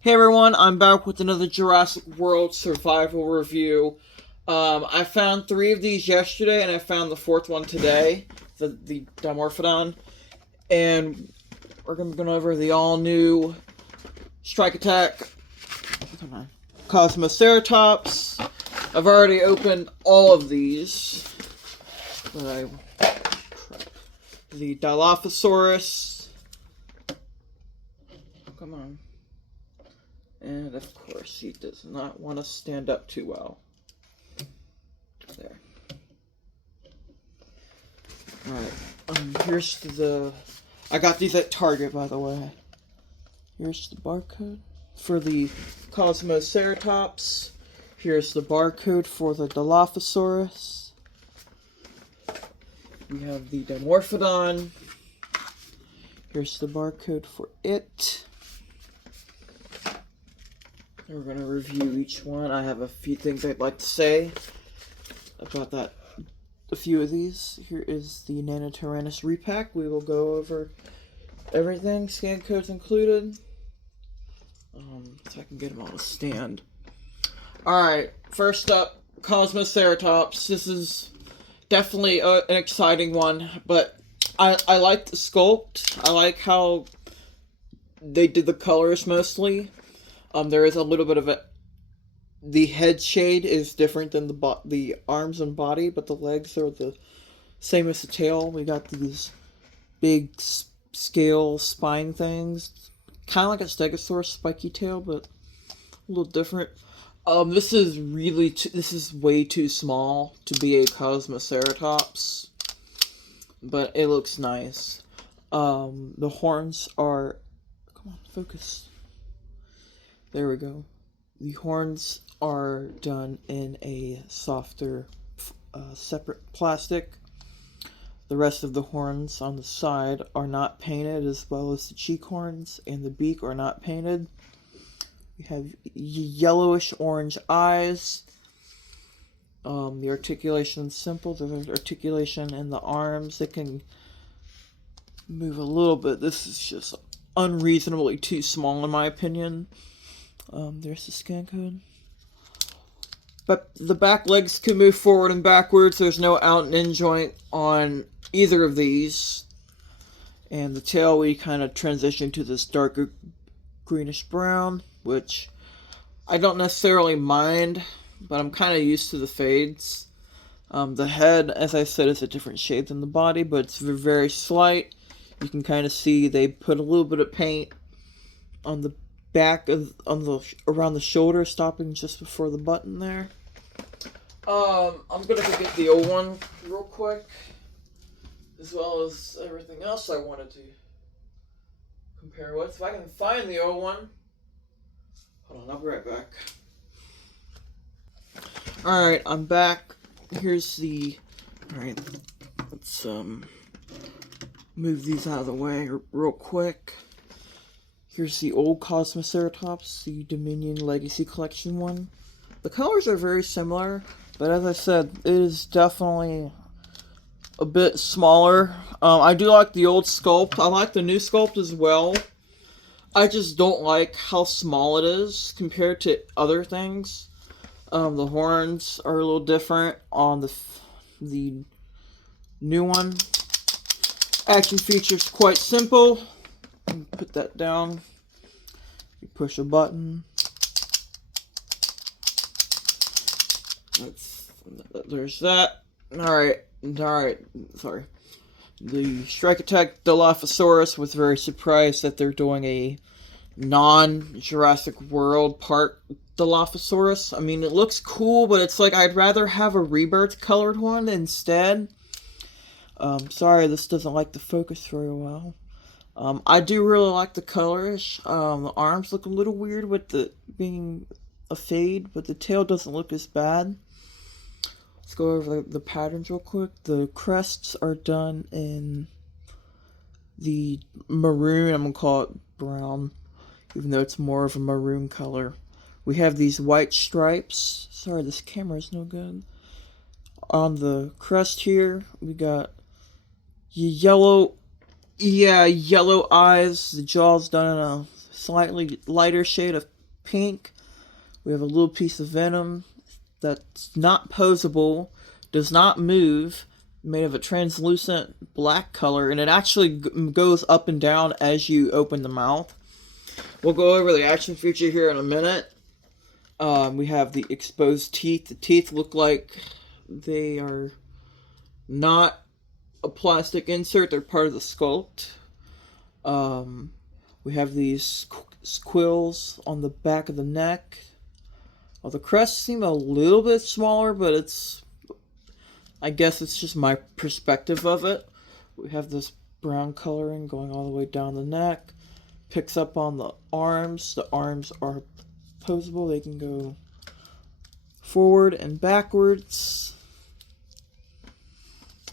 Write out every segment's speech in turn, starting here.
Hey everyone, I'm back with another Jurassic World survival review. I found 3 of these yesterday, and I found the 4th one today, the Dimorphodon. And we're going to go over the all-new Strike Attack Cosmoseratops. I've already opened all of these. The Dilophosaurus. Come on. And of course, he does not want to stand up too well. There. Alright, here's I got these at Target, by the way. Here's the barcode for the Cosmoseratops. Here's the barcode for the Dilophosaurus. We have the Dimorphodon. Here's the barcode for it. We're going to review each one. I have a few things I'd like to say about that. A few of these. Here is the Nanotyrannus repack. We will go over everything, scan codes included. So I can get them on a stand. Alright, first up, Cosmoseratops. This is definitely an exciting one, but I like the sculpt. I like how they did the colors mostly. There is a little bit of the head shade is different than the arms and body, but the legs are the same as the tail. We got these big scale spine things, kind of like a Stegosaurus spiky tail, but a little different. This is this is way too small to be a Cosmoseratops, but it looks nice. The horns are, come on, focus. There we go. The horns are done in a softer, separate plastic. The rest of the horns on the side are not painted, as well as the cheek horns and the beak are not painted. We have yellowish orange eyes. The articulation is simple. The articulation in the arms, it can move a little bit. This is just unreasonably too small in my opinion. There's the scan code. But the back legs can move forward and backwards. There's no out and in joint on either of these. And the tail, we kind of transition to this darker greenish brown, which I don't necessarily mind, but I'm kind of used to the fades. The head, as I said, is a different shade than the body, but it's very slight. You can kind of see they put a little bit of paint on the back of around the shoulder, stopping just before the button there. I'm gonna go get the old one real quick, as well as everything else I wanted to compare with. If I can find the old one. Hold on, I'll be right back. Alright, I'm back. Here's the... Alright, let's move these out of the way real quick. Here's the old Cosmoseratops, the Dominion Legacy Collection one. The colors are very similar, but as I said, it is definitely a bit smaller. I do like the old sculpt. I like the new sculpt as well. I just don't like how small it is compared to other things. The horns are a little different on the new one. Action features quite simple. Put that down. You push a button. There's that. Alright, sorry. The Strike Attack Dilophosaurus was very surprised that they're doing a non-Jurassic World Park Dilophosaurus. I mean, it looks cool, but it's like I'd rather have a rebirth colored one instead. Sorry, this doesn't like the focus very well. I do really like the colors. The arms look a little weird with the being a fade, but the tail doesn't look as bad. Let's go over the patterns real quick. The crests are done in the maroon. I'm going to call it brown, even though it's more of a maroon color. We have these white stripes. Sorry, this camera is no good. On the crest here, we got yellow eyes. The jaw's done in a slightly lighter shade of pink. We have a little piece of venom that's not posable, does not move, made of a translucent black color, and it actually goes up and down as you open the mouth. We'll go over the action feature here in a minute. We have the exposed teeth. The teeth look like they are not a plastic insert, they're part of the sculpt. We have these quills on the back of the neck. The crests seem a little bit smaller, but I guess it's just my perspective of it. We have this brown coloring going all the way down the neck. Picks up on the arms. The arms are posable. They can go forward and backwards.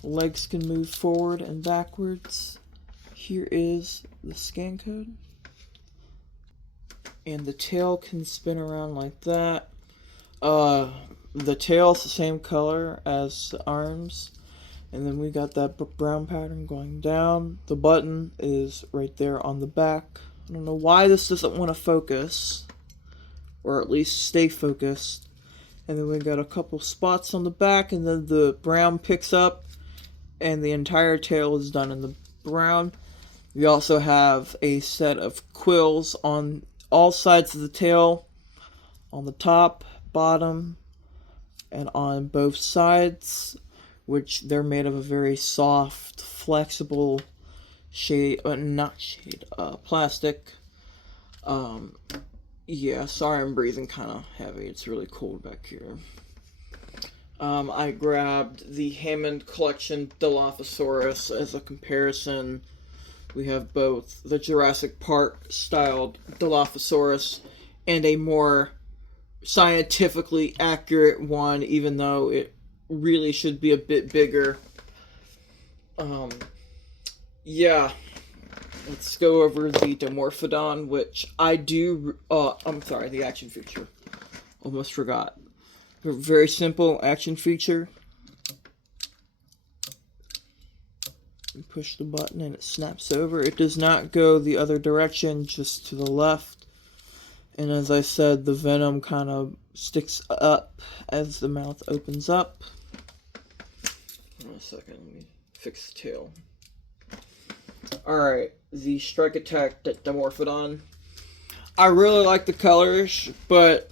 Legs can move forward and backwards. Here is the scan code. And the tail can spin around like that. The tail's the same color as the arms. And then we got that brown pattern going down. The button is right there on the back. I don't know why this doesn't want to focus. Or at least stay focused. And then we got a couple spots on the back. And then the brown picks up. And the entire tail is done in the brown. We also have a set of quills on all sides of the tail. On the top, bottom, and on both sides, which they're made of a very soft, flexible plastic. Yeah, sorry I'm breathing kind of heavy. It's really cold back here. I grabbed the Hammond Collection Dilophosaurus as a comparison. We have both the Jurassic Park styled Dilophosaurus and a more scientifically accurate one, even though it really should be a bit bigger. Yeah, let's go over the Dimorphodon, which I do, I'm sorry, the action feature. Almost forgot. A very simple action feature. You push the button and it snaps over. It does not go the other direction, just to the left. And as I said, the venom kind of sticks up as the mouth opens up. Hold on a second, let me fix the tail. Alright, the Strike Attack Dimorphodon. I really like the colors, but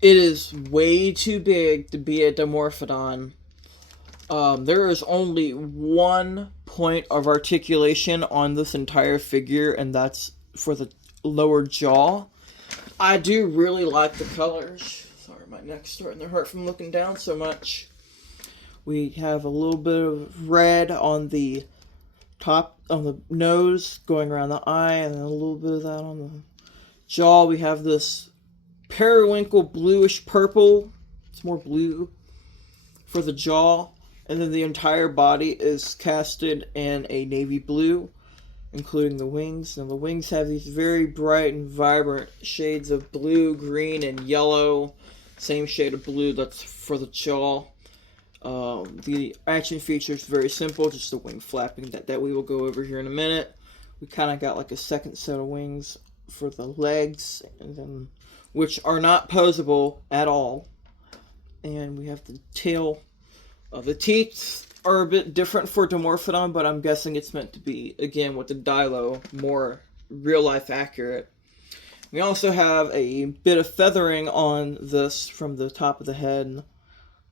it is way too big to be a Dimorphodon. There is only one point of articulation on this entire figure, and that's for the lower jaw. I do really like the colors. Sorry, my neck's starting to hurt from looking down so much. We have a little bit of red on the top, on the nose, going around the eye, and then a little bit of that on the jaw. We have this periwinkle bluish purple. It's more blue for the jaw. And then the entire body is casted in a navy blue, including the wings. And the wings have these very bright and vibrant shades of blue, green, and yellow. Same shade of blue that's for the jaw. The action feature is very simple, just the wing flapping that we will go over here in a minute. We kind of got like a second set of wings for the legs, and then, which are not posable at all. And we have the tail. The teeth are a bit different for Dimorphodon, but I'm guessing it's meant to be, again, with the Dilo, more real-life accurate. We also have a bit of feathering on this from the top of the head,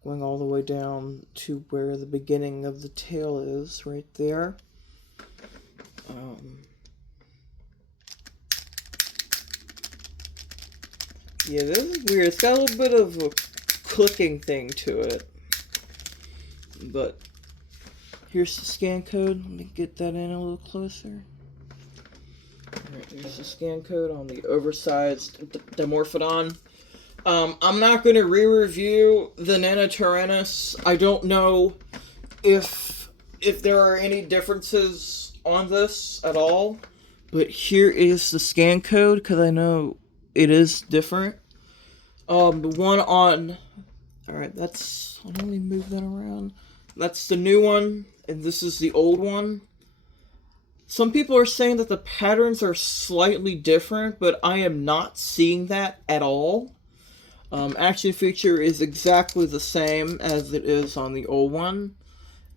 going all the way down to where the beginning of the tail is, right there. Yeah, this is weird. It's got a little bit of a clicking thing to it. But here's the scan code. Let me get that in a little closer. Alright, here's the scan code on the oversized Dimorphodon. I'm not going to re-review the Nanotyrannus. I don't know if there are any differences on this at all. But here is the scan code, because I know it is different. The one on... Alright, that's... Let me move that around. That's the new one, and this is the old one. Some people are saying that the patterns are slightly different, but I am not seeing that at all. Action feature is exactly the same as it is on the old one.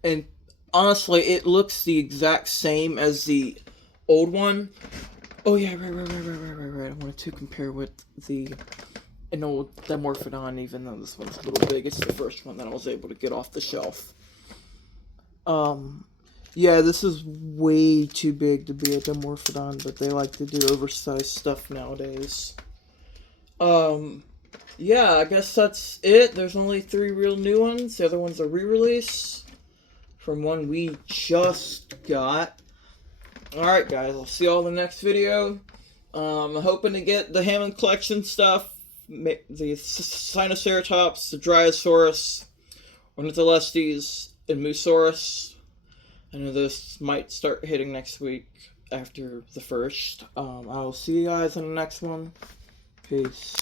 And honestly, it looks the exact same as the old one. Oh yeah, right. I wanted to compare with an old Dimorphodon, even though this one's a little big. It's the first one that I was able to get off the shelf. Yeah, this is way too big to be a Dimorphodon, but they like to do oversized stuff nowadays. Yeah, I guess that's it. There's only 3 real new ones. The other one's a re-release from one we just got. Alright, guys, I'll see you all in the next video. I'm hoping to get the Hammond Collection stuff, the Cosmoseratops, the Dryosaurus, Ornitholestes, and Moosaurus. I know those might start hitting next week after the first. I will see you guys in the next one. Peace.